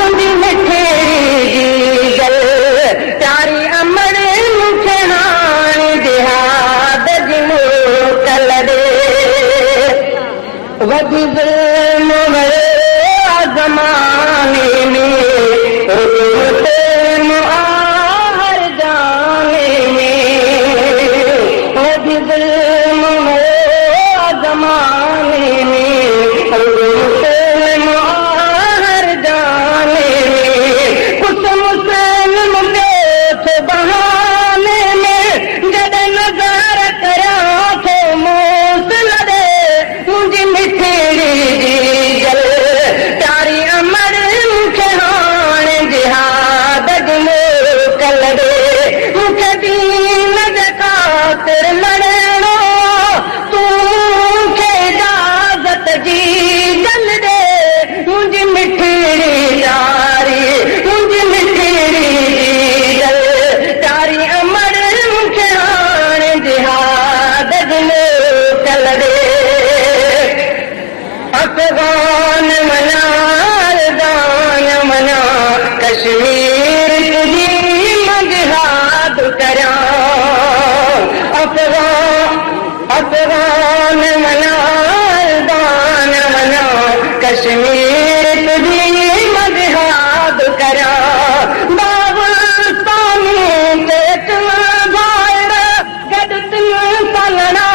मुंहिंजी मिठड़ी गल प्यारी अमर मूंखे हाणे जिहाद जी मोकल ॾे वॾी ज़ुल्म वयो ज़माने में हर जाने में वॾी ज़ुल्म वयो ज़माने में हर जाने में कुछ मुस्लिम थे बहाने में जॾहिं नज़र करियां थो मूंसल ॾे मुंहिंजी मिठड़ी गल प्यारी अमर मूंखे हाणे जिहाद जी मोकल ॾे मूंखे दीन जे ख़ातिर लड़णो तूं मूंखे इजाज़त जी गल ॾे मुंहिंजी मिठड़ी यारी मुंहिंजी मिठड़ी गल प्यारी अमर मूंखे हाणे जिहाद जी मोकल ॾे अफ़गान मना दान मना कश्मीर तुझी मां जिहाद करियां अफ़गान मना दान मना कश्मीर तुझी मां जिहाद करियां दाग़िस्तानी ते भाइर गॾु तिन सालड़ा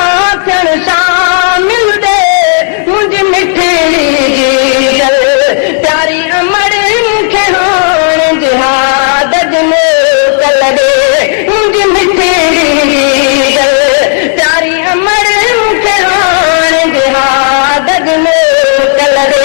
थियण शामिल ॾे मुंहिंजी मिठड़ी गल प्यारी अमर मूंखे हाणे जिहाद जी मोकल ॾे मुंहिंजी मिठड़ी गल प्यारी अमर मूंखे हाणे जिहाद जी मोकल ॾे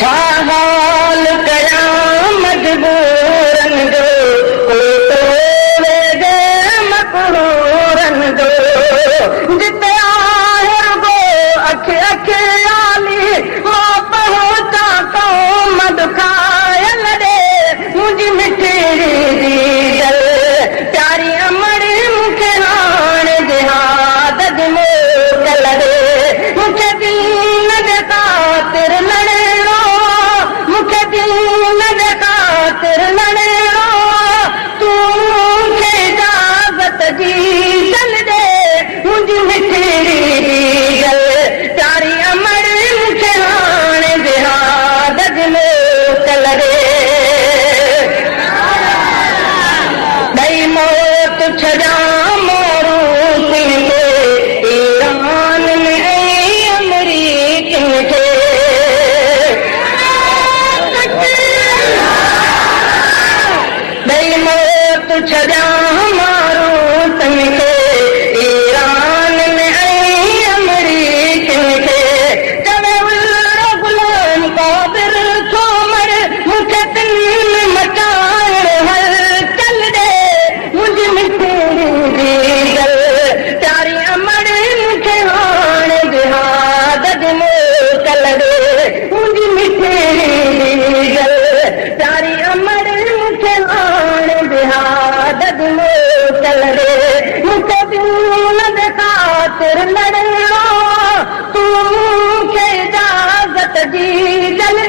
छा हाल कयां मजबूरन जो कोई तोड़े दे मकरूरन जो जिते आहे रुगो अख आली मां पहुंचा क़ौम दुखायल ॾे मुंहिंजी मिठड़ी गल प्यारी अमर मूंखे हाणे जिहाद जी मोकल ॾे मूंखे दीन जे ख़ातिर लड़णो मूंखे दीन जे ख़ातिर लड़णो तूं मूंखे इजाज़त जी गल ॾे मुंहिंजी मिठड़ी गल प्यारी अमर मूंखे हाणे जिहाद जी मोकल ॾे ॾई मौत छॾां मारूफ़िन खे ईरान में ऐं अमरीकन खे ॾई मौत छॾां मारूफ़िन खे ईरान में ऐं अमरीकन खे चवे गुलाम काबिर छो मर मूंखे तिन मचाइण हलचल ॾे मुंहिंजी मिठड़ी गल प्यारी अमर मूंखे हाणे जिहाद जी मोकल ॾे मुंहिंजी मिठड़ी गल प्यारी अमर मूंखे हाणे जिहाद जी मोकल ॾे मूंखे दीन जे ख़ातिर लड़णो तूं मूंखे इजाज़त जी गल